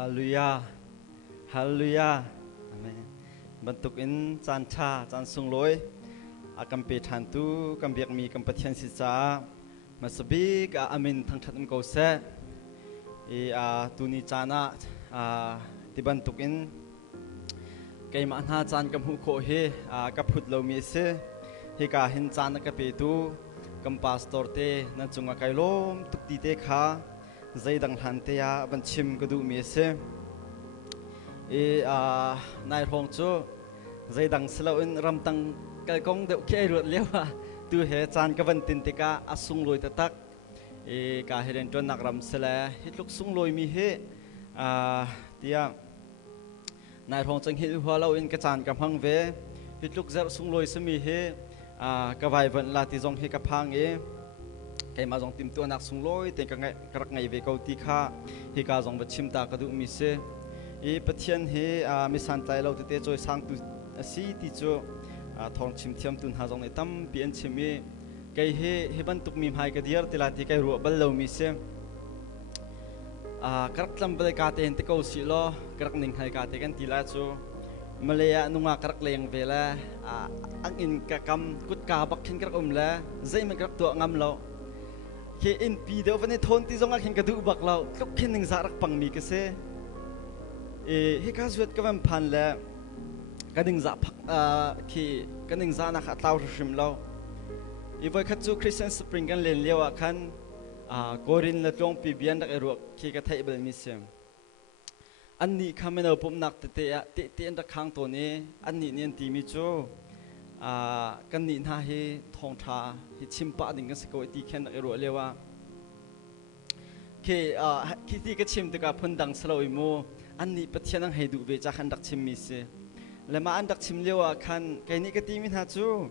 Hallelujah, Hallelujah, Amen. Bentuk in chan cha chan sung loi, akan pe than tu kan biak mi kan pathian si cha, masabi ka amin thang thatm ko se, tu ni chana ti bentuk in kay ma na chan kam hu ko he ka phut lo mi se, he ka hin chan ka pe tu kam pastor te na chunga kai lom tuk ti te kha. Zai dang han te ya ban chim ka du mi se nai hong chu zai dang slo in ram tang kal kong de ke ruat lewa tu he chan ka ban tin te ka asung loi ta tak ka heren ton nak ram sela hitluk sung loi mi he tia nai hong chang hil hwa lo in ka chan ka phang ve hitluk zer sung loi sami he ka vai van la ti jong he ka phang cái mà dòng tìm tuan nak sung loi tên cái ngày về câu ti kha hi ka dòng vật chim ta ka du mi se pathian he mi san tai lo te choi sang tu si ti cho thong chim thiam tun ha dòng ne tam pian chimi cái he ban tuk mi hai ka diar te la ti kai ro bal lo mi se karak lam bal ka te te ko si lo karak ning hai ka te kan ti la cho Malaya nunga karak leng vela ang in ka kam kut ka bak khin karak la zai man karak to ngam lo khi in pi đâu vẫn thôn tí giống anh cái đủ bạc lâu lúc khi mình giả rắc bằng mì cái xe khi các duyệt các bạn phàn là cái đỉnh giả khi cái đỉnh giả nó khá tao rồi xem lâu với các chú Christian Spring cái lên liêu à khăn Corin là trong pi biên đặc ruột khi cái thấy bệnh mi xem anh nị khăm mình ở bụng nặng tệ anh đặc khang tổ này anh nị nên tìm mi chú kan ni na he thong tha hi chimpa ding ka siko ti khen na ro lewa ke ki ti ka chim te ka phun dang sloi mo an ni pathian ang heidu ve cha khan dak chim mi se lema an dak chim lewa khan kai ni ka ti min ha chu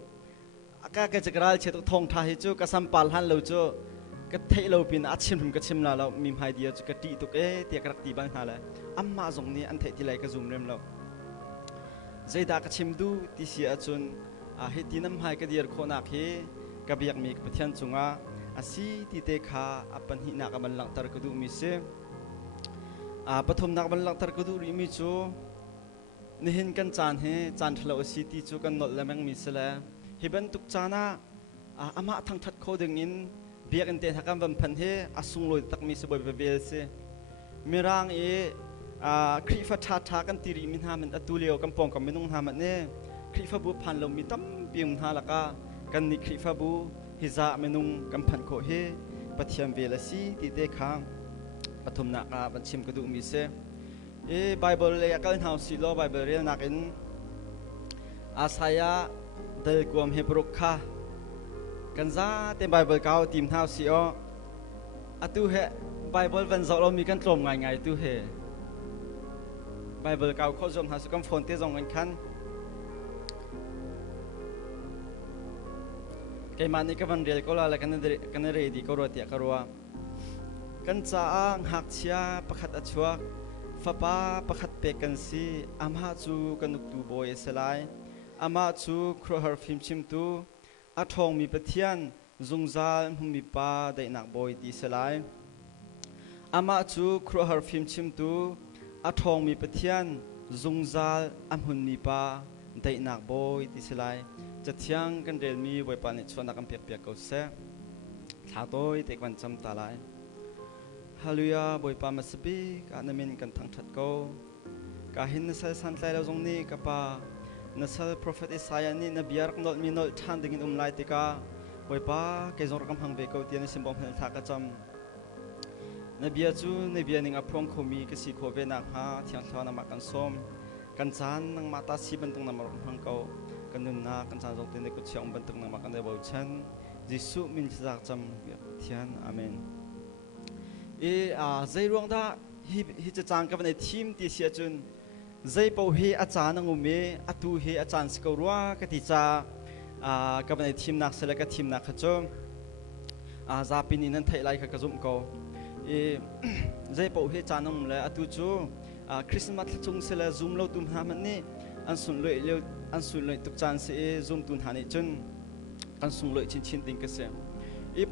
aka ka jagral che to thong tha hi chu ka sampal han lo chu ka thei lo pin a chim rum ka chim la lo mim hai dia chu ka ti tu ke ti ka rak ti bang ha la amma zong ni an thei ti lai ka zum rem lo zai da ka chim du ti si a chun he tinam hai ka dir khona khi ka biak mi ka pathian chunga asi ti te kha apan hi na ka man lang tar ka du mi se pathum nak man lang tar ka du ri mi chu nihin kan chan he chan thlo asi ti chu kan nol lamang mi sela hi ban tuk chana ama thang that kho ding in biak en te hakam bam phan he asung loi tak mi se boi be bel se mirang khri fa tha tha kan ti ri min ha man atulio kam pong kam minung ha man ne khri fa bu phan lo mi tam pium ha laka kan ni khri fa bu hiza menung kam phan ko he pathiam vela si ti te khang pathum na ka ban chim ka du mi se bible le akal hau si lo bible re nakin asaya del kuam hebruk kha kan za te bible kau tim hau si o atu he bible van zo lo mi kan trom ngai ngai tu he bible kau kho zom ha su kam phone te zong kan khan cái mà này cái vấn đề có là cái này đi có rồi tiệt có rồi kan cha ang hak chia pakhat achua fapa pakhat pe kan si amha chu kanuk tu boy selai ama chu krohar phim chim tu athong mi pathian zungzal humi pa dai nak boy ti selai ama chu krohar phim chim tu athong mi pathian zungzal amhun mi pa dai nak boy ti selai chatiang kan rel mi boy pa ni chona kam piak piak ko se tha toi te kwan cham ta lai hallelujah boy pa masabi ka namin kan thang that ko ka hin na sal san tlai lo jong ni ka pa nasal prophet Isaiah ni na biar nol mi nol than ding in lai te ka boy pa ke jor kam hang ve ko ti ni simbom hel tha ka cham na bia chu na bia ning a prom kho mi ka si kho ve na ha thiang thla na ma kan som kan chan nang mata si ban tung na mar hang ko kan nun na kan chan jong te ne ku chiang ban tung na ma kan de bo chan jisu min chak cham thian amen zai ruang da hi cha chang ka ban thim ti sia chun zai po hi a cha na ngume atu hi a chan sko ruwa ka ti cha ka ban thim nak sela ka thim nak khacho za pin in thai lai kha ka zum ko zai po hi cha na ngum la atu chu Christmas chung sela zoom lo tum ha man ni an sun loi tuk chan se zoom tun hani chun an sung loi chin chin ding ka se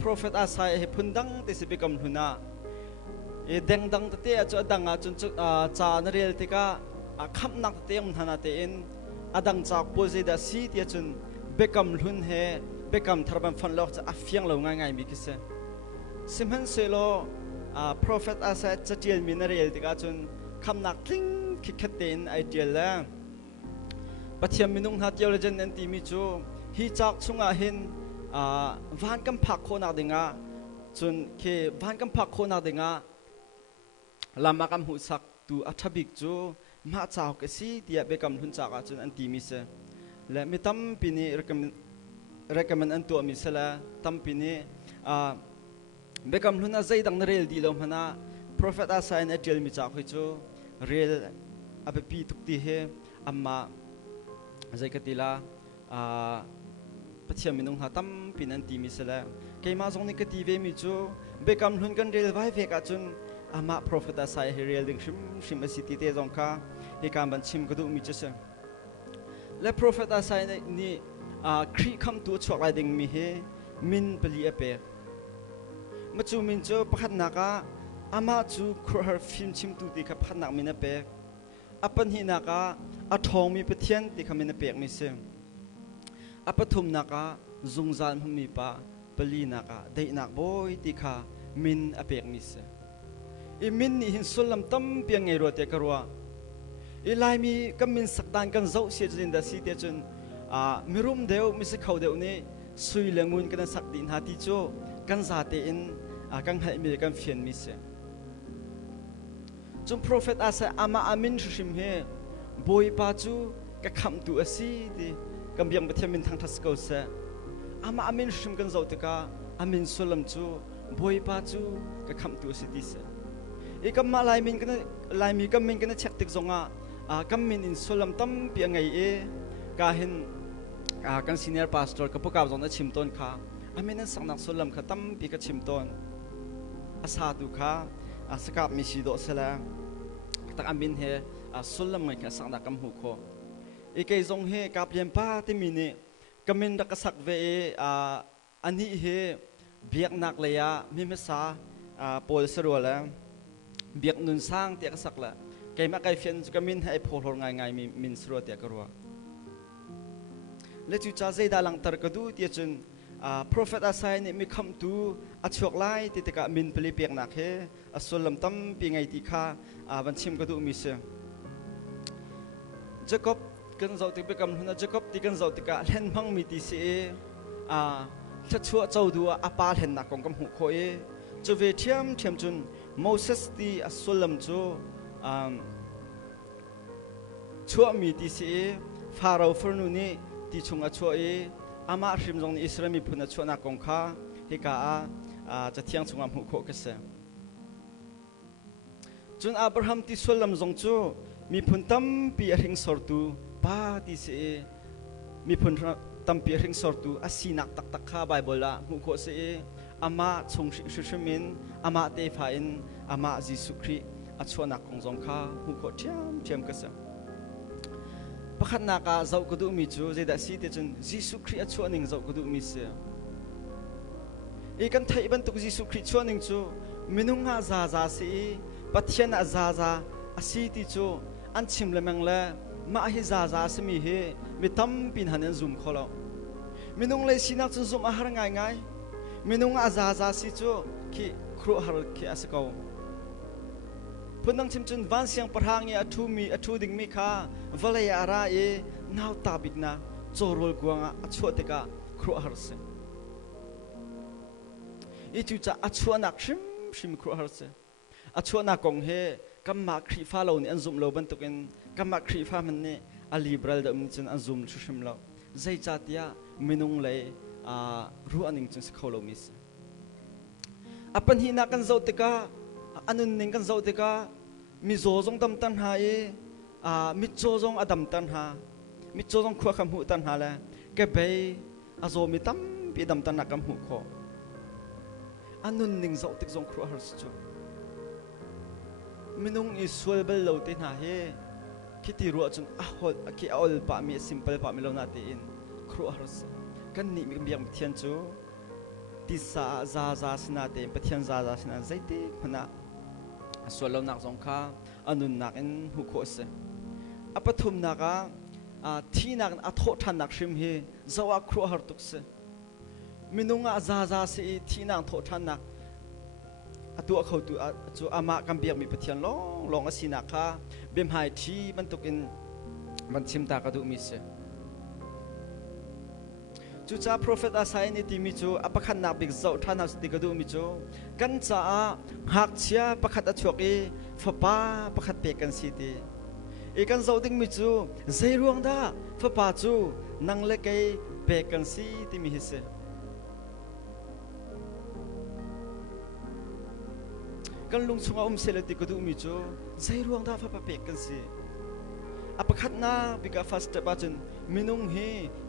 prophet asai he phundang te se bekam huna e deng dang te a chu danga chun chu cha na rel te ka kham nak te yong thana te in adang chak po je da si ti chun bekam lhun he bekam tharban fan lok cha afyang lo ngai ngai mi ki se simhan se lo prophet asa chatiel min rel te ka chun kham nak tling ki khaten ideal la pathiam minung ha theologian an ti mi chu hi chak chunga hin van kam phak khona dinga chun ke van kam phak khona dinga lama kam hu sak tu athabik chu ma chaw ke si tia bekam hun chaka chun an ti mi se le mi tam pini recommend an tu mi sala tam pini bekam huna zai dang rel di lo hana prophet asain atel mi cha khu chu rel abepi tukti he amma zai katila pathiam minung ha tam pinan ti mi sala keima zong ni ka ti ve mi chu bekam hun kan rel vai ve ka chun ama prophet asai he rel ding shim city te zong kha he kam ban chim kadu mi chese le prophet asai ni khri kham tu chok lai ding mi he min pali ape machu min chu pakhat naka ama chu khur film chim tu ti kha phat nak min ape apan hi naka athong mi pathian ti khamin apek mi se apathum naka zungzal mi pa pali naka dei nak boy ti kha min apek mi se I min ni hin sulam tam piang ngai ro te karwa I lai mi kam min sakdan kan zau sia jin da si te chun mirum deu mi se khau deu ni sui lengun kan sak din ha ti chu kan za te in kan hai mi kan fian mi se chung prophet asa ama amin shim he boy pa chu ka kham tu asi ti kam biang bathiam min thang thas ko se ama amin shim kan zau te ka amin sulam chu boy pa chu ka kham tu asi ti se ikam ma lai mi kam min kana chak tik zonga kam min in solam tam pi angai e ka hin kan senior pastor ka puka zong na chimton kha amin an sangnak solam kha tam pi ka chimton asa du kha asakap mi si do sala tak amin he solam ngai ka sangnak kam hu kho ikai zong he ka pian pa ti mi ni kamin da ka sak ve ani he biak nak le ya mi me sa pol serwala biak nun sang tiak sakla kai ma kai fian chu kamin hai phol hor ngai ngai min sro tiak karwa le chu cha zai da lang tar ka du tia chun prophet asai ni mi kham tu achok lai ti te ka min pli piak nak he asolam tam pi ngai ti kha ban chim ka du mi se jacob kan zau ti bekam huna jacob ti kan zau ti ka len phang mi ti se chachua chau du apa hen na kong kam hu kho e chu ve thiam chun Moses ti asolam chu chua mi ti si Pharaoh fornu ni ti chunga chua e ama hrim jong ni Israel mi phuna chua na kong kha he ka cha thiang chungam hu kho ka se chun Abraham ti solam jong chu mi phun tam pi ring sor tu pa ti si mi phun tam pi ring sor tu asinak tak tak kha Bible la hu kho se ama chung shishimin ama te phain ama Jesu Christ achona kongjong kha hu kho thiam ka sa pakhat na ka zau ku du mi chu zeda si te chun Jesu Christ achoning zau ku du mi se e kan thai ban tu Jesu Christ choning chu minunga za si pathian a za asi ti chu an chim le mang la ma hi za se mi he mi tam pin hanen zum kholo minung le sinak chu zum a har ngai minung aza si chu ki khru har ki asako punang chim chun van siang parhang ya athu ding mi kha valaya ara e naw tabik na chorol guanga achote ka khru har se I chu cha achuanak shim khru har se achuana kong he kam ma khri fa lo ni anzum lo ban tukin kam ma khri fa man ni a liberal da min chun anzum chu shim lo zai cha tia minung le ru aning chun kholo mis apan hi na kan zo te ka anun ning kan zo te ka mi zo jong dam tan ha e mi cho jong adam tan ha mi cho jong khwa kham hu tan ha la ke be azo mi tam pi dam tan na kam hu kho anun ning zo te jong khwa har chu minung I sual bel lo te na he kiti ru chun hol ki ol pa mi simple pa mi lo na te in khwa har kan ni mi biang thian chu ti sa za sina te pathian za sina zai te khna ส่วนเราหนักสงข้าอนุนนักอินหุโคเสอปทุมนักที่นักอโทษทันนักชิมเฮจะว่าครัวหาตุกเสมินุงซาสีที่นักโทษทันนักตัวเขาตัวจูอามากัมเบียกมีปะเทียนลองสินักข้าเบมหายที่มันตุกินมันชิมตากระดูมิเสจูจ้าโปรเฟตอาศัยในที่มิจูอปะขันนักบิกเจ้าท่านหาสติกระดูมิจูกันจ้าหักเชียปะขัดอชวกีฟ้าป้าปะขัดเปกันสิตีอีกันเจ้าดิ้งมิจูใจรวงด้าฟ้าป้าจูนังเล็กเปกันสิที่มิฮิเสกันลุงสุงอาเสลติกระดูมิจูใจรวงด้าฟ้าป้าเปกันสิอปะขัดนาบิกาฟาสต์ปาจนมินุงเฮ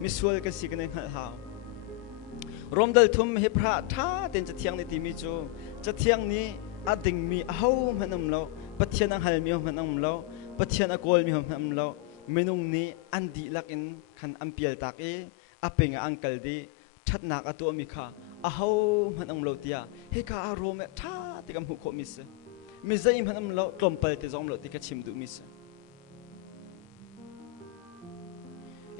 มิสวลกันสิกันเองหาวรวมเดลทุมเฮพระท่าเต็นจะเที่ยงในที่มิจูจะเที่ยงนี้อดิ่งมีเฮามันนำเราปะเทียนอังหัลมีมันนำเราปะเทียนอกอลมีมันนำเรามินุงนี้อันดีลักอินขันอัมเปียลตักอเป็งอังกัลดีชัดนักตัวมิค่ะเฮามันนำเราเตียเฮกาอารมณ์ท่าที่กำหุโคมิสมิใจมันนำเรากลมเปิลที่จอมเราที่กชิมดูมิส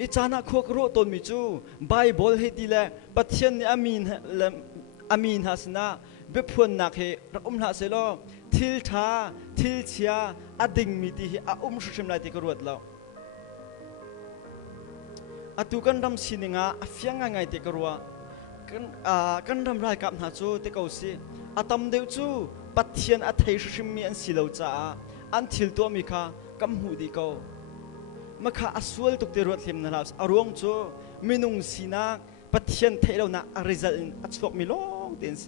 อีจานักขวกโรตนมิจูไบเบิลเฮติเลปะเทียนอามีนฮัสนาเบพวนนักเฮรักฮัสโลทิลทาทิลเชียอดิ่งมิติเฮชุชิมไลติกรวดเราตุกันดำสินิงาเฟียงไงติกรัวกันดำไรกับนาจูติกเอาสิตำเดียวจูปะเทียนเทชุชิมมีอันสิเลวจ้าอันทิลตัวมิค่ะกำหูดีเขามาข้าอสวลตุกเตรวดเทียมนาลาสอารวงโจมินุงสีนักปะเทียนเทเลนักอริซัลอัดสวกมิลองเดนเซ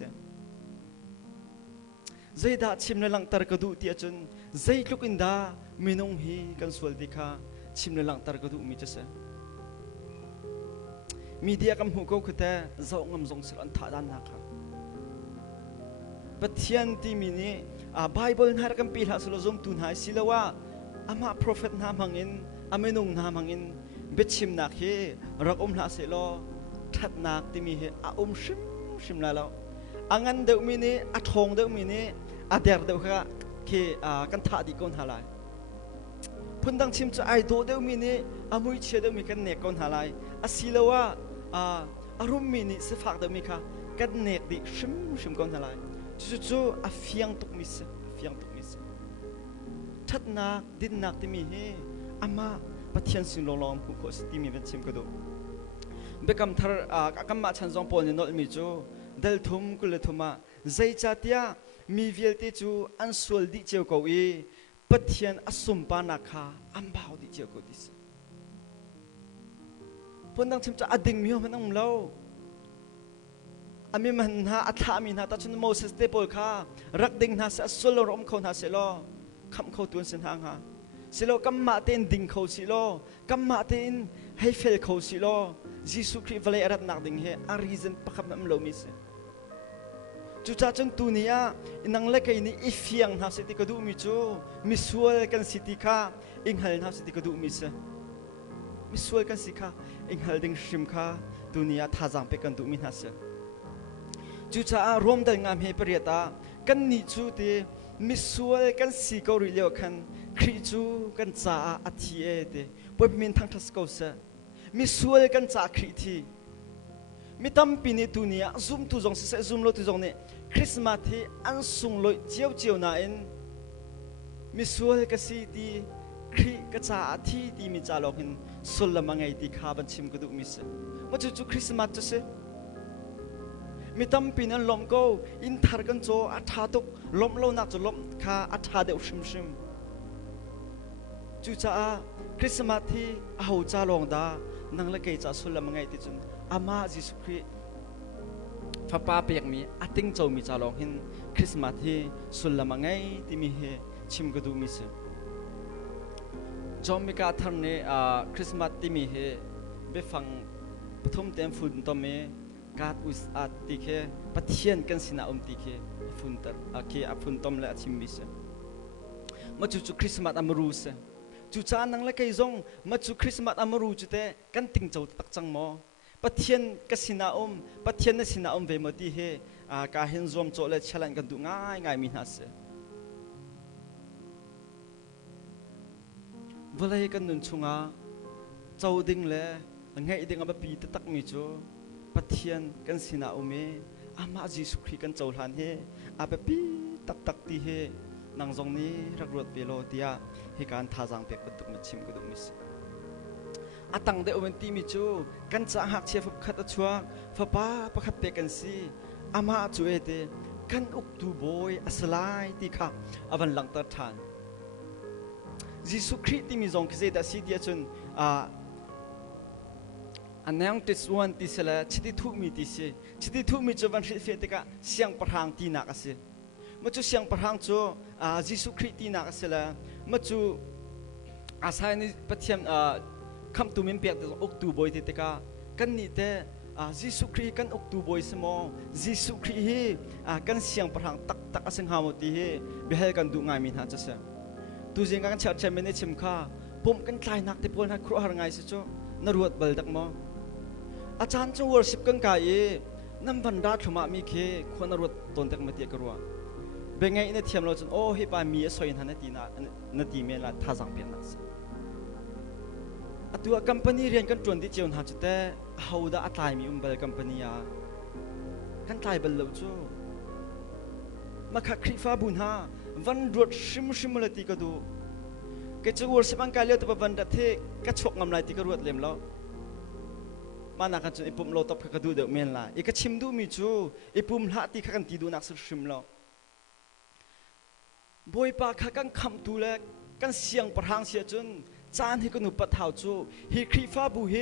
ใจดาชิมในหลังตารกดูที่จนใจลุกอินดามินุงฮีกันสวลดิค่ะชิมในหลังตารกดูมิจเสมีเดียกำหูเขาคือแต่เจ้างำทรงสิลันท่าด้านนักค่ะปะเทียนที่มินีไบเบิลน่ารักปีหาสโลซมตุนหายสิลว่าอามาโปรเฟตนามังอินอาเมนุงนามังอินเบ็ดชิมนักเฮรักลาเสโลทัดนักที่มีเฮชิมลาแล้วอังันเดวมินีทองเดวมินีเดียร์เดวค่ะคือกันท่าดีก่อนหาลายพุ่นดังชิมจะไอโดเดวมินีมุยเชียเดวมีกันเนกก่อนหาลายสิลว่าอารมณ์มินีสิฟักเดวมีค่ะกันเนกดิชิมก่อนหาลายจู่เฟียงตุกมิสทัดนักดินนักที่มีเฮอามาปะเทียนสิงลองผู้คนที่มีเป็นชิมกระดูเบกำทาร์กัมมาชันจงปอนนอลมิจูเดลทุมกุลทุมาใจจัตยามีเวลติจูอันสวลดิเจียวกวีปะเทียนอสุมปานักาอันบ่าวดิเจียวกดิสพนดังชิมจะอดิ่งมิโอมันนั่งเล่าอามีมันหาอัฐามินหาตัชนโมเสสเตปอลค่ะรักดิ่งหาเสสโลรอมเขาหาเสโลคำเขาตัวเส้นทางหาสิโลกัมมาเต็นดิ่งเขาสิโลกัมมาเต็นให้เฟลเขาสิโลยิสุคริสต์วเลรัตนักดิ่งเฮอาริซันปะคับมันโลมิสจุจ้าจันตุนียอินังเล็กอินี่อิฟิยังหาสิติกดูมิจูมิสวลกันสิติค่ะอิงฮัลหาสิติกดูมิสมิสวลกันสิค่ะอิงฮัลดิ่งชิมค่ะตุนียท่าจังเปกันดูมินาสจุจ้ารวมดังงามเฮปริยตากันนิจูตีมิสวลกันสิกอริเลวกันคริจูกันจ้าอาทิเอเดปวยมินทั้งทัสกอสมิสวลกันจ้าคริทีมิตัมปินิตุนียซุมตุจงเสซุมโลตุจงเนคริสต์มาสที่อันสุงลอยเจียวนาอินมิสวลกันสิตีคริกันจ้าอาทิตีมิจาลอกินสุลมังไงตีข้าบันชิมกระดูมิสมาจู่คริสต์มาสจะเสมิตัมปินันลมก็อินทาร์กันโจอัฐาตุกลมโลนักจะลมข้าอัฐาเดวชิมจู่จ้าคริสต์มาสที่เอาจาลองดานังเล็กใจสุลมังไงติจุนอามาจิสุคริฟ้าป้าเปียกมีอัติงโจมีจาลองหินคริสต์มาสที่สุลมังไงที่มีเฮชิมกระดูมิสจอมมีการทำเนี่ยคริสต์มาสที่มีเฮเบฟังปฐมเต็มฝุ่นตัวเมการอุสอาติเคปะเทียนกันสินาติเคฝุ่นตร์เคฝุ่นตอมและชิมมิสมาจู่คริสต์มาสอมรูสจู่จ้านังเล็กไอ้จงมาจู่คริสต์มาสอมรูจุดเตกันติงโจตักจังมอปะเทียนกันสินาปะเทียนสินาเวมตีเฮการเห็นรวมโจเลชลันกันดูง่ายมินาส วันไรกันนุนชงอาเจ้าดิ่งเล่ไงดิ่งอาบปีตตักมีจูปัทเทียนกันสินาอุเมอามาจิสุครีกันเจ้าหลานเฮอาบปีตักตีเฮนางจงนี้รักรวดเวโลเดียเฮการท่าจังเป็กประตุกมาชิมกุดุมิสอาตังเดอเวนตีมีจูกันจะหักเชียฟขัดชัวฟ้าป้าประคับเป็กกันสิอามาจูเอเดกันอุกตูบอยอัสไลตีค่ะอวันหลังตัดทานยิสุคริสต์ที่มีจงคิดได้สิเดียจนอันนั้นติดส่วนที่เสละชิดทุกมีที่เสชิดทุกมีจูวันที่เฟติกะเสียงประหางที่นักเสมาจูเสียงประหางจูยิสุคริสต์ที่นักเสละมาจูอาศัยในประเทศคำตุมินเปียกตัวอุกตูบอยที่ติกะกันนี่แต่ยิสุคริสต์กันอุกตูบอยสมองยิสุคริสต์กันเสียงประหางตักสังหามติเฮเบลกันดูง่ายมินหาจะเสตัวจริงกันเชิดเชมินชิมข้าผมกันใครนักที่พลนักครัวหาไงสิจูนรวดเบลดักมออาจารย์จูวอร์ชิปกันกายน้ำบรรดาขมามีเคคนนรวดตนเด็กมาเตียกรัวเบงไงในเทียมเราจนโอ้ฮิปามีสอยนันตีนาตีเมลาท่าจังเปียนักสิตัวคัมพานีเรียนกันจวนที่เจ้าหน้าจุดแต่เขาได้อัตายมีเบลคัมพานีกันตายเบลเราจูมาขัดคริฟ้าบุญฮาวันรวดชิมเลยตีก็ดูเกิดจูวอร์ชิปังกายเลี้ยวตัววันดัดเทกัดชกงำลายตีก็รวดเลี่ยมแล้วมานักกันจนอีปุ่มโลตบขัดดูเดือดเมนละอีกชิมดูมีจูอีปุ่มละตีขัดกันตีดูนักสุดชิมแล้วบอยปากขัดกันคำดูเล็กกันเสียงประหางเสียจนจานให้กันอุปถัมภ์จูฮีคริฟ้าบุเฮ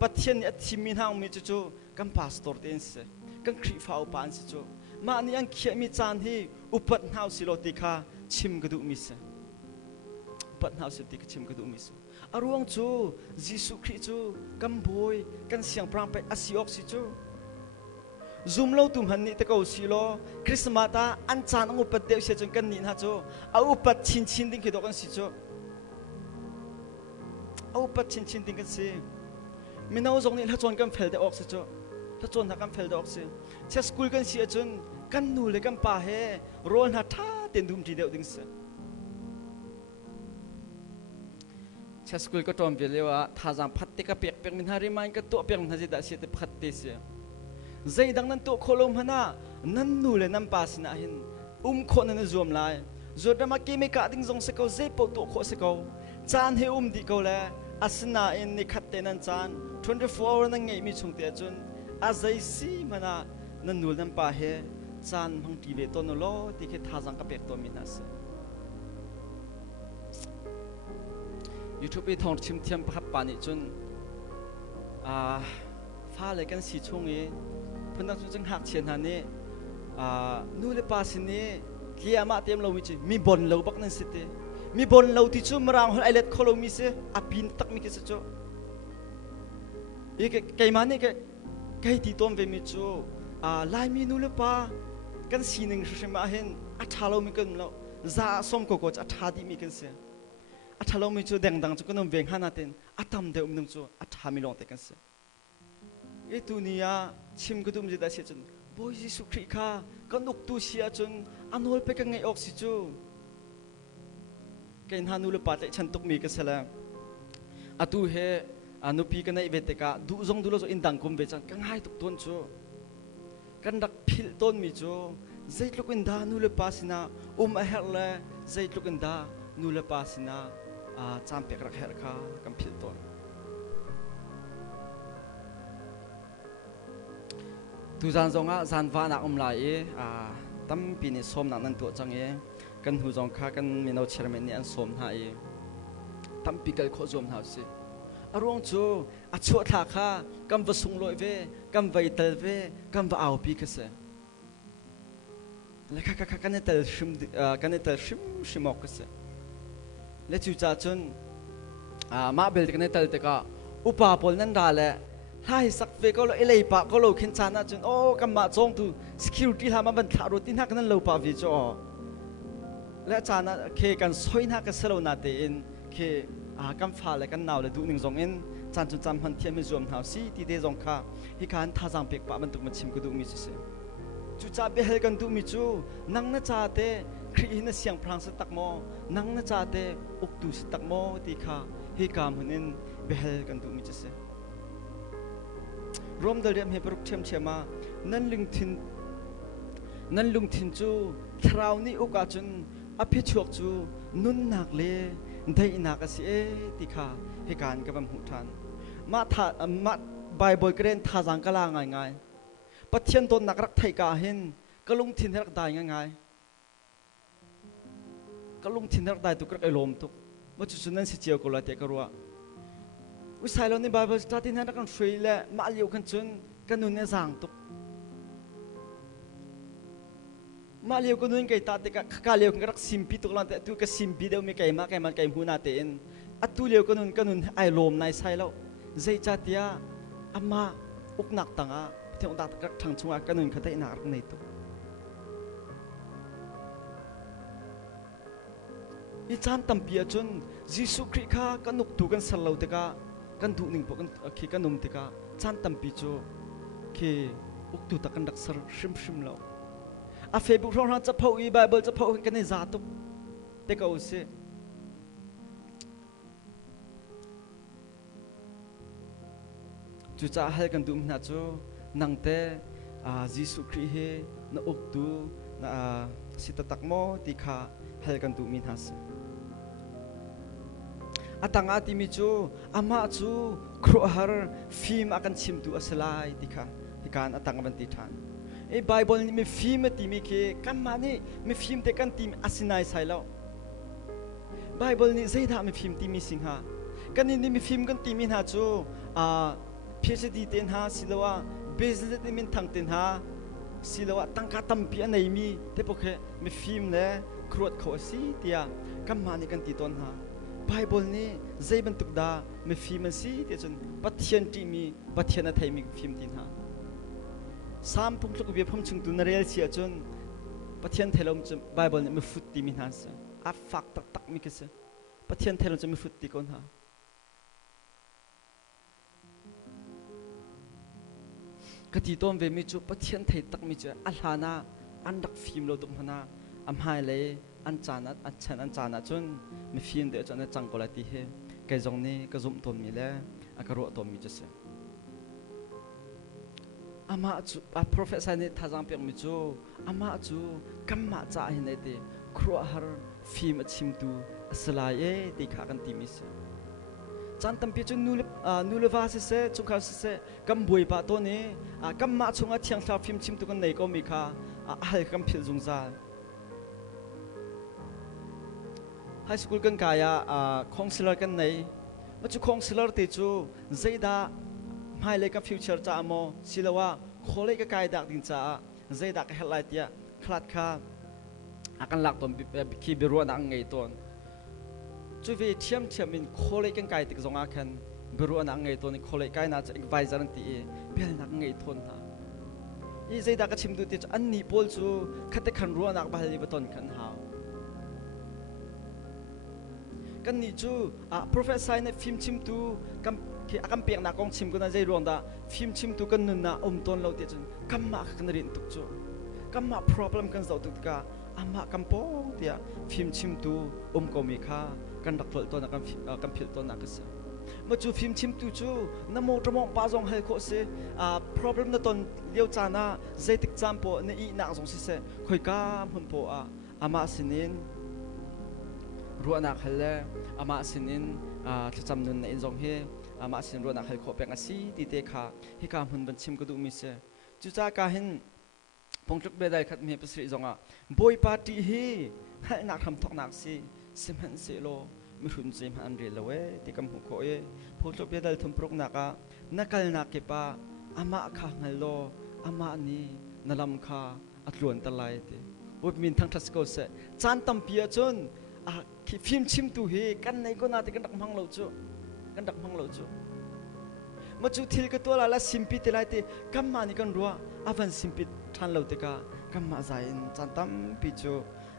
ปัทเทียนอัติมินหางมีจูกันพาสตอร์เตนเสกันคริฟ้าอุปานสิจูมานี่ยังเขียนมีจานให้อุปถัมภ์สิโลติค่ะชิมกระดูมิสอุปถัมภ์สิติกชิมกระดูมิสอารวงจูยิสุคริจูกันบอยกันเสียงพรางไปอาศิออกสิจูซุมเล่าตุ่มหันนี่ตะเกาสิโลคริสต์มาตาอันจานอุปเดียวเสียจนกันนี่นะจูเอาอุปชินดิ้งคิดกันสิจูเอาปัดชินดิ้งกันสิไม่น่าจงนี่ถ้าจนกันเฟลได้ออกสิจ้ะถ้าจนถ้ากันเฟลได้ออกสิเช้าสกุลกันเสียจนกันนูเลยกันป่าเฮโรนหาท่าเต็นดุมทีเดียวดิ้งสิเช้าสกุลก็ตรวมเวลีว่าท่าจังพัดติกาเปียกมินหาริมันก็ตัวเปียกมินหาจิตาเสียแต่พัดติเสียใจดังนั้นตัวโคลมหน้านั่นนูเลยนั่นป่าสินะเห็นคนนั้นรวมลายจดมาเกี่ยไม่กาดิ้งจงสกาวใจปวดตัวโคสกาวจานเฮดีกาวเลยอาสนะอินนิขัดเตนันจาน24 hour นั่งไงมีชงเตียจนอาใจซีมันนั่นนูนั่นป่าเฮจานพังทีเวตัวนโลที่แค่ท่าจังกับเปียกตัวมินาสยูทูบไปทองชิมเทียมพับปานิจนฟ้าเลยกันสีช่วงนี้เพื่อนนักจุงหักเชียนฮันนี่นู่นเลยป่าสินี่เกี่ยมาเตรียมเราวิจิมีบอลเราบักนั่นสิเตมีบอลเราที่จู่มารางไอเล็ดโคลมิเซอภินตักมีกิสจู่อีกไก่มันนี่ไก่ที่ต้มเวมิจู่ลายมีนู่นเลยป่ากันสีหนึ่งใช่ไหมเห็นอัฐเรามีกันเราจะสมโกโก้จะอัฐดีมีกันเสียอัฐเรามีจู่ดังจู่ก็น้องเวงฮันนาเต็นอัฐมเดียวมีจู่อัฐมีลงเตกันเสียอีตัวนี้ชิมก็ดูมันจะได้เสียจนบอยยิสุคริค่ะกันอุกตูเสียจนอันนู้นไปกันไงออกสิจู่กันฮานูเลปาเตฉันตุกมีกันเสละอาตูเฮอานุปีกันในเวทกาดูจงดูโลจอินดังคุมเวจันกันให้ตุกต้นจู่กันดักพิลต้นมีจู่ใจลุกินดานูเลปาสินะเฮลเลยใจลุกินดานูเลปาสินะจามเปียกรักเฮลค่ะกันพิลต้นทุจานจงจานฟ้านักลายตั้มปีนี้ส้มนักนั่นตัวจังกันหูจงข้ากันมีนเอาเชื่อมันนี่อันส้มหายตั้มปีกันโคจมหาสิอารมณ์จู่ชัวท่าข้ากันวสุงลอยเวกันวเตลเวกันวเอาปีกเสแล้วข้ากันเตลชิมออกเสแล้วจู่จ้าจนมาเบลกันเตลเตก้าอุปาปนนั่นด่าแหละให้สักเวก็เราเอเลยปะก็เราขึ้นชานะจนโอ้กำมาจงตู security ทำมาบรรทารุตินักนั้นเราปะวิจอและชานะเคกันสอยนักก็สโลนาเตอินเคกำฟ้าและกันหนาวและดูหนึ่งจงอินจานจนจำพันเทียมไม่รวมหาวซีที่เดจงข้าฮิการท่าจังเปียกปะมันตุกมันชิมก็ดูมีสิจุจ้าเบลกันดูมีจูนังน่าจ่าเตค ครีนเสียงพรางสตักโมนังน่าจะเตอุกตูสตักโมตีข้าเฮกามหุนินเบลกันดูมิจเสรวมเดียมเฮปรุกเทียมเชมานั่นลุงทินจูคราวนี้โอกาจุนอภิชวกจูนุนนักเลได้นักสิเอตีข้าเฮการกับบัมหุทันมาไบเบิลเกรนท่าจังกลางง่ายๆปัจจัยตนนักรักไทยกาเห็นก็ลุงทินรักได้ง่ายๆก็ลุงทินรักได้ตุกรักไอลมตุกว่าจุดนั้นสิเจียวกุลาเตกรัววิสัยเราในไบเบิลสตาร์ทินนักกันฟรีและมาเลี้ยวกันจนกันนุนเนจางตุกมาเลี้ยวกันนุนไก่ตาเตกข้าเลี้ยวกันรักซิมปีตุกลันเตตุกซิมปีเดียวมีไก่มาไก่มันไก่หูนาเตนอัตุเลี้ยวกันนุนไอลมในไซเราใจจัดยาอามาอุกนักตังอาเที่ยวดักทางชัวกันนุนขัดได้นักในตุอีจานตั้มเปียจนยิสุคริข้ากันนุกตูกันสลาวเตกากันดูหนึ่งพวกกันขี้กันนุ่มเตกาจานตั้มปีโจขี้อุกตูตักกันดักสรชิมเราอาเฟบุกร้อนจะเผาอีไบเบิลจะเผากันในจาตุเตกาอุเซจุจ้าให้กันดูมันนะจูนังเตยิสุคริเฮนอุกตูสิตตักโมติข้าให้กันดูมินฮัสอาตังอาติมิจูอามาจูครัวฮาร์ฟิล์มอากันชิมดูอัสไลติข้าที่การอาตังบันติทันไบเบิลนี่มีฟิล์มติมิเคกันมานี่มีฟิล์มเตกันติมอาสินายไซแล้วไบเบิลนี่ใจดามีฟิล์มติมิสิงหากันนี่มีฟิล์มกันติมินฮาจูPhD เต็นหาสิลวะ Business ติมินทางเต็นหาสิลวะตั้งการตั้มปีอันไหนมีแต่พวกเขามีฟิล์มเนี่ยครัวเขาสิเดียกันมานี่กันติดต้นหาไบเบิลนี่ใจบรรทุกดามีฟิล์มสิเดียจนปัจเจียนที่มีปัจเจียนไทยมีฟิล์มตินหาสามปุ่มลูกเบียพมชงตุนเรียลเสียจนปัจเจียนไทยเราจะไบเบิลนี่มีฟุตติมินหาสิอาฟักตักมีกันสิปัจเจียนไทยเราจะมีฟุตติคนหากติต้นเวมิจูปัจเจียนไทยตักมิจูอัลฮานาอันดักฟิล์มเราตุกนาอัมไฮเลยอันจานัดอันเชนอันจานัดจนมีฟิล์มเดียวจนจังกุลาติเฮแกจงนี้ก็จุ่มต้นมีแล้วอากาศต้นมีจะเสียอามาจูโปรเฟสซันนี่ท่าจังเปียกมิจูอามาจูกัมมาจ่าหินเดครัวฮาร์ฟิล์มชิมดูสลายติขากันติมิเสจันตั้มปีจนนูเลวาสิเสจุกาสิเสกัมบุยปะตัวนี้กัมมาชงอาเทียงชาฟิล์มชิมตุกันไหนก็มีค่ะให้กัมพิลจงใจไฮสคูลกันกายคอนซิลเลอร์กันไหนมาจุคอนซิลเลอร์ติจูใจดาไม่เลยกับฟิวเจอร์จ้าโมสิลว่าโคเลยก็กายดักดินจ้าใจดักเฮลัยเตียคลาดค่ะอากันหลักตอนคีบิรัวนังไงตอนจุดเวทีมมินโคเลยกันไกติกจงอาคันบรัวนังไงตัวนี้โคเลยไกน่าจะอีกไวจารันตีเบลนังไงทนฮะอีใจดักชิมดูติจอันนี้พอลจูคัดขันรัวนักบาลีบตอนขันหากันนี่จูโปรเฟสซัยในฟิล์มชิมดูกันที่อากันเปียกนักกองชิมกันนะใจรวงดาฟิล์มชิมดูกันนุนนะต้นเราติจนกันมากันรินตุกจูกันมา problem กันเจ้าตุกกาอามากันโป้เดียฟิล์มชิมดูก็มีค่ากันดักตัวตัวนักกันพิลตัวนักเสียมาจูฟิล์มชิมตูจูน้ำมอตรมองป้าจงให้เขาเสียproblem นั่นตอนเลี้ยวจานะใจติดจำปอในอีนักจงเสียคอยก้ามหุ่นปออามาสินินรัวนักให้เลยอามาสินินจะจำนุนในจงเฮอามาสินรัวนักให้เขาเป็นอาศีติเตค่ะให้ก้ามหุ่นบันชิมก็ดูมิเสียจูจ้าการเห็นพงจุกเบได้ขัดมีภาษาจงบอยปาร์ตี้เฮให้นักทำทอกนักสิสิมันเสโลมีหุ่นจิมอันเรียลเวที่กำหัวโคเอพอจบเบดัลทุ่มปรุกนักนักนักเก็บอามาข้างฮัลโลอามานี่นั่ลำข้าอัดล้วนตะไลติว่ามีทั้งทัศกเสจานตั้มเปียจนคิดฟิล์มชิมตูเฮกันในก็น่าที่กันดักมังเราจูกันดักมังเราจูมาจูทิลก็ตัวละสิมปิติไลติกัมมานี่กันรัวอาวันสิมปิทันเราติกากัมมาใจจานตั้มปิจู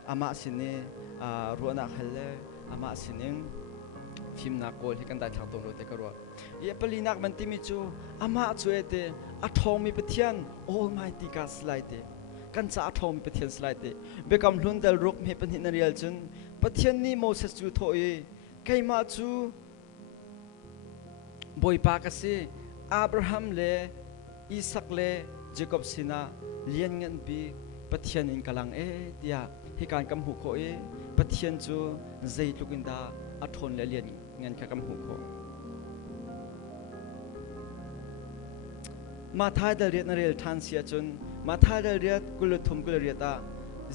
อามาสินีรัวนักเฮลอามาสินิงฟิล์มนักโกลที่กันได้ทางตรงรถเตกรัวเยปลีนักมันติมิจูอามาช่วยเตอทองมีปะเทียน Almighty God สไลเต kan cha thom pathian slai te bekam hlun dal ruk me pan hin rial chun pathian ni Moses chu thoi keima chu boipa ka se Abraham le Isaac le Jacob sina lian ngan bi pathian in kalang e dia hi kan kam hu ko e pathian chu zei tukinda athon le lian ngan ka kam hu ko ma thai dal riat na rel than sia chun ma thai dal riat kul thum kul riata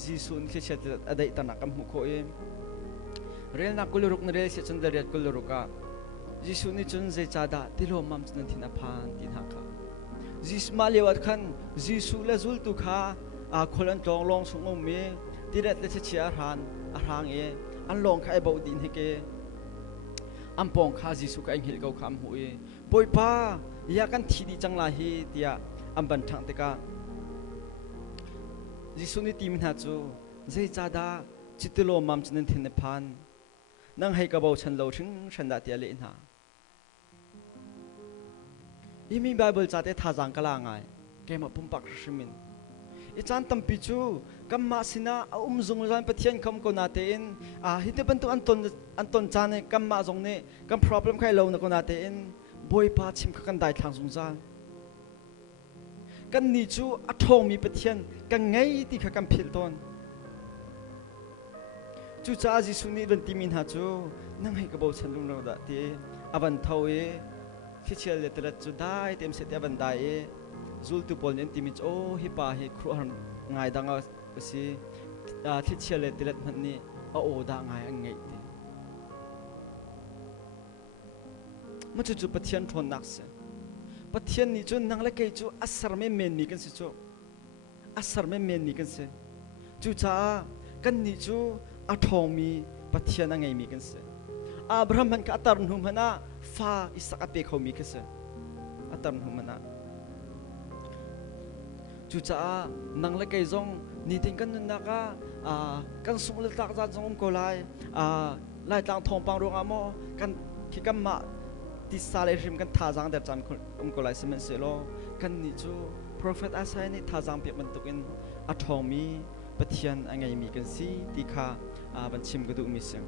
jisun khi chet adai ta na kam hu ko e rel na kul ruk na rel sia chun dal riat kul ruka jisu ni chun zei chada tilo mam chun thina phan tin ha ka jis ma lewat khan jisu la zul tu kha a kholan tong long sungom me tiret le chia ran a rang e an long khai bau din he ke ampong kha jisu ka hil go kham hu e boipa ya kan thi di changla hi tia amban thang te ka jisu ni tim na chu zei chada chitilo mam chun thin phan nang hai ka bau chan lo thing than da tia le na imi bible chate tha jang kala ngai ke ma pum pak shimin i chan tam pi chu kam ma sina zung ran pathian kham ko na te in a hite ban tu anton chane kam ma jong ne kam problem khai lo na ko na te in boy pa chim kha kan dai thang jung jan kan ni chu a thong mi pathian kan ngai ti kha kam phil ton chu cha ji suni ban ti min ha chu nang hai ka bo chan lung no da te aban thau e khichel le tela chu dai tem se te ban dai e zul tu pol nen timich o hi pa hi khru han ngai danga si khichel le tela man ni a o da ngai ang ngai te ma chu pathian thon nak se pathian ni chu nang la kai chu asar me men ni kan si chu asar me men ni kan se chu cha kan ni chu a thong mi pathian a ngai mi kan se Abraham han ka atar nu mana fa Isaac ape kho mi ka se atar nu mana chu cha nang la kai zong ni ting kan nun na ka kan sung le tak za zong ko lai tang thong pang ro amo kan ki kam ma ti sa le rim kan tha jang der chan ko lai semen se lo kan ni chu prophet asai ni tha jang pe man tukin a thong mi pathian angai mi kan si ti kha ban chim ga du mi se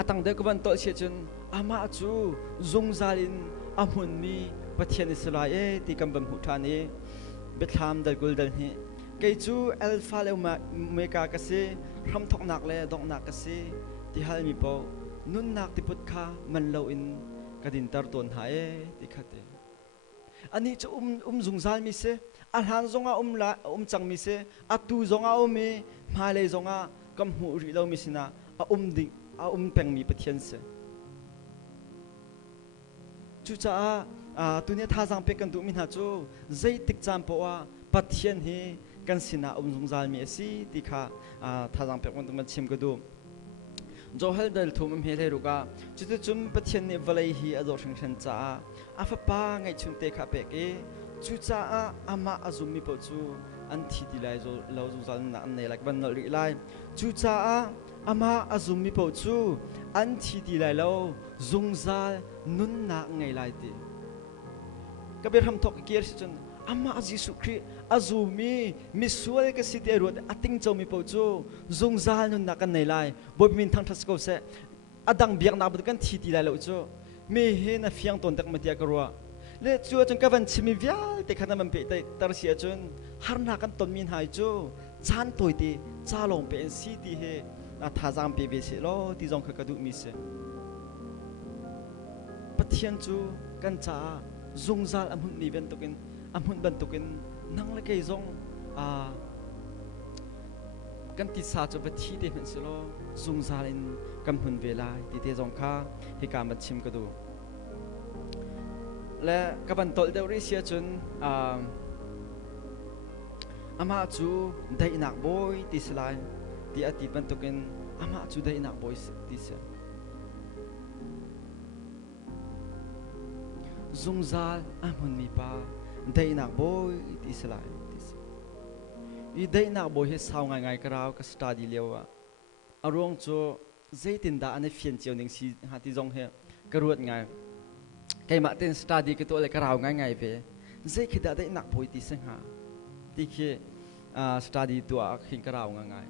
atang de ko ban to che chun ama chu zung zalin amun mi pathian isla e ti kam bam hu thani betham dal gul dal hi ke chu alpha le mega ka se ram thok nak le dong nak ka se ti hal mi po nun nak ti put kha man lo in kadin tar ton ha e ti khate ani chu zung zal mi se al han zonga la chang mi se atu zonga mi ma le zonga kam hu ri lo mi sina a ding a peng mi pathian se chu cha tu ne tha jang pe kan du min ha chu zai tik cham po wa pathian hi kan sina zung zal mi si ti kha tha jang pe kon tu man chim ka du jo hal dal thum me le ruka chu chu chum pathian ni valai hi a zo thang than cha a fa pa ngai chun te kha pe ke chu cha ama azum mi po chu an thi ti lai zo lo zung zal na an nei lak ban no ri lai chu cha ama azum mi po chu an thi ti lai lo zung zal nun na ngai lai ti ka ber ham thok kier si chun ama jisu khri azumi misual ka si te rot ating chaw mi po chu zung zal nun na kan nei lai boy min thang thas ko se adang biak na bud kan thi ti lai lo chu me he na fiang ton tak matia ka ruwa le chu chun ka van chimi vial te khana man pe te tar sia chun har na kan ton min hai chu chan toi ti cha long pe si ti he na tha jam pe be se lo ti jong kha ka du mi se pathian chu kan cha zung zal amun ni ben tokin amun ban tokin nang la kai zong kan ti sa chu bathi te men se lo zung zal in kam hun ve lai ti te jong kha hi ka ma chim ka du le ka ban tol deu ri sia chun ama chu dai nak boy ti slai ti ati ban tokin ama chu dai nak boy ti se zung zal amun mi pa dai nak boy ti slai ti se i dai nak boy he saw ngai ngai karau ka study lewa arong chu zaitin da ane fian chiao ning si ha ti jong he karuat ngai kai ma ten study ke to le karau ngai ngai ve zai khida dai nak boy ti se ha ti khe study tua khinh karau ngai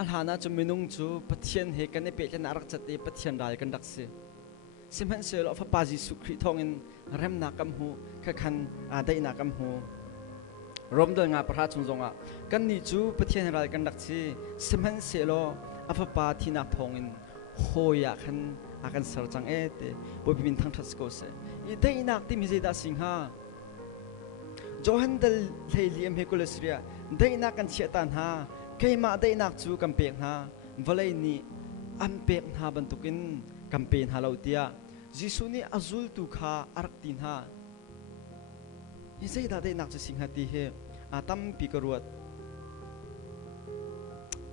alhana chu minung chu pathian he kan pe kan arak chate pathian dal kan dakse simhan sel of pa Jesu Christ thongin remna kam hu kha khan dai na kam hu rom dal nga pra chung zonga kan ni chu pathian ral kan dakchi simhan selo afa pa thina thongin hoya khan akan sarchang ete bobin thang thas ko se I dai nak ti mi da singha johan dal leiliam he kolesria dai nak kan chetan ha keima dai nak chu campaign ha valai ni ampek ha bantukin campaign halautia Jisu ni azul tu kha araktin ha isai da dai nak chu singha ti he atam pikaruat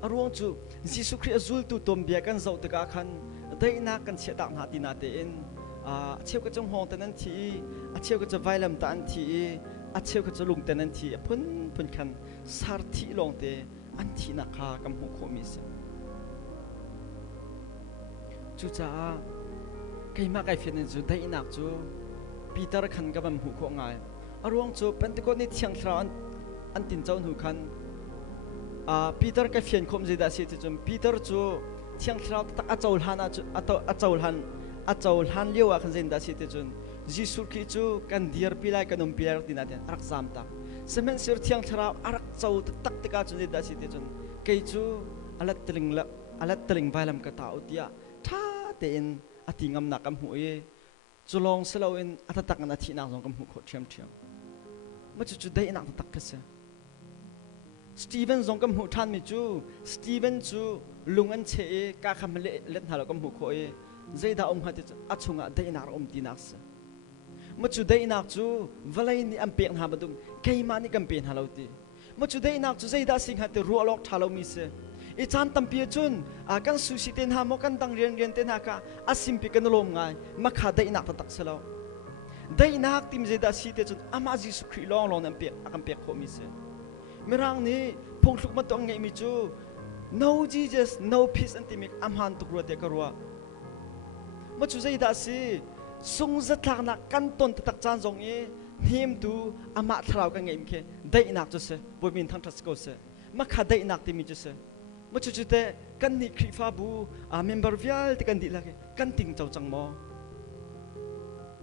arwong chu Jisu Christ azul tu tombia kan zau ta khan dai nak kan chetak ha ti na te in cheu ka chung hong tanan thi cheu ka cha vailam ta an thi cheu ka cha lung tanan thi phun khan sar thi long te an thi na kha kam hu khomi se chu cha keima kai fian chu dai nak chu Peter khan ka bam hu kho ngai arwong chu Pentecost ni thiang thra an tin chaun hu khan Peter ka fian khom je da se chu Peter chu thiang thra ta achol hana chu achol han lewa khan zen da se chun Jisu ki chu kan diar pilai kanom pilar tinaten arak sam tak semen sir thiang thra arak chau tak tika chun da se chun kei chu alat teling bailam ka ta utia tha te in atingam na kam hu e chulong selo in atatak na thi na jong kam hu kho thiam ma chu dai nak tak ka se Stephen zong kam hu than mi chu Stephen chu lungan che ka kham le let halo kam hu kho e zai da hati achunga dai nak tinak se ma chu dai nak chu valai ni ampek ha badum keima ni campaign halauti ma chu dai nak chu zai da sing hati ru alok thalo mi se I chan tampi chun kan susi ten ha mo kan dang rian ten ha ka asim pi kan lom ngai ma kha dai nak tak selo dai nak tim je da si te chun ama Jesu Christ long ampek akam pek kho mi se mirang ni phongluk ma tong ngai mi chu no Jesus no peace antimik amhan tukro te karwa ma chu zai da si sung za thak na kan ton tak chan jong e him tu ama thrau ka ngai mke dai nak chu se bomin thang thas ko se ma kha dai nak ti mi chu se ma chu te kan ni khrifa bu member vial te kan di la ke kan ting chau chang mo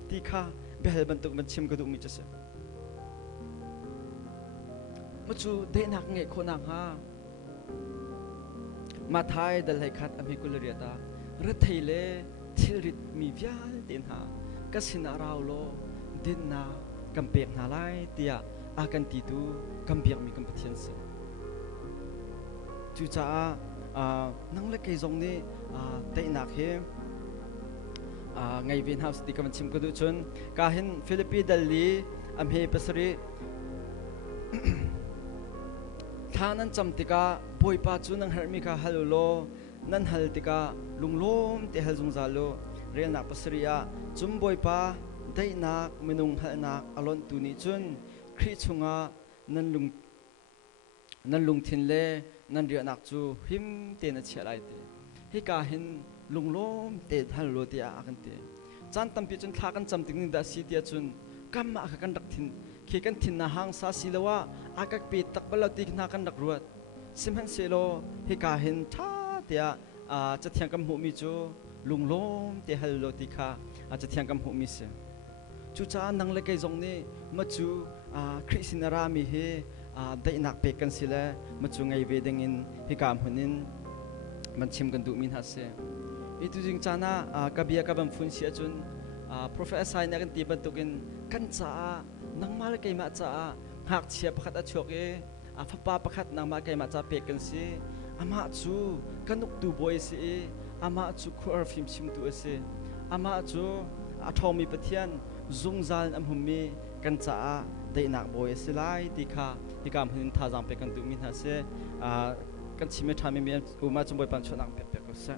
ti kha behel ban tuk man chim ka du mi chu se ma chu dai nak ngai kho nak ha ma thai dal hai khat ami kulria ta ra theile thilrit mi vial ten ha kasina raulo din na kampek na lai tia akan ti tu kampiak mi competition se chu cha nang le kai zong ni dai nak he ngai vin house ti kam chim ko du chun ka hin Philippi dalli am he pasari thanan chamtika boipa chu nang hermika halulo nan hal tika lunglom te hal zung zalo rel nak pasria chum boipa dai nak minung hal nak alon tu ni chun khri chunga nan lung thin le nan ria nak chu him te na chelai te hi ka hin lunglom te hal lo tia akan te chan tampi chun thla kan chamting ni da si tia chun kam ma kan dak thin khi kan thin na hang sa silawa akak pe tak bala ti na kan dak ruat simhan selo hi ka hin tha tia cha thiang kam hu mi chu lunglom te hal lo ti kha cha thiang kam hu mi se chu cha nang le kai zong ni ma chu Christinara mi he dai nak pe kan sila ma chu ngai ve ding in hi kam hunin man chim kan du min ha se I tu jing chana kabia ka bam phun sia chun prophet sai na kan ti ban tukin kan cha nang mal kai ma cha hak chia pakhat a chok e fa pa pakhat nang ma kai ma cha pe kan si ama chu kanuk tu boy si ama chu khur film sim tu ase ama chu athomi pathian zungzal amhummi kan cha dai nak boy silai ti kha ti kam hin tha jang pe kan tu min ha se kan chime thami me uma chum boy pan chonak pe ko sa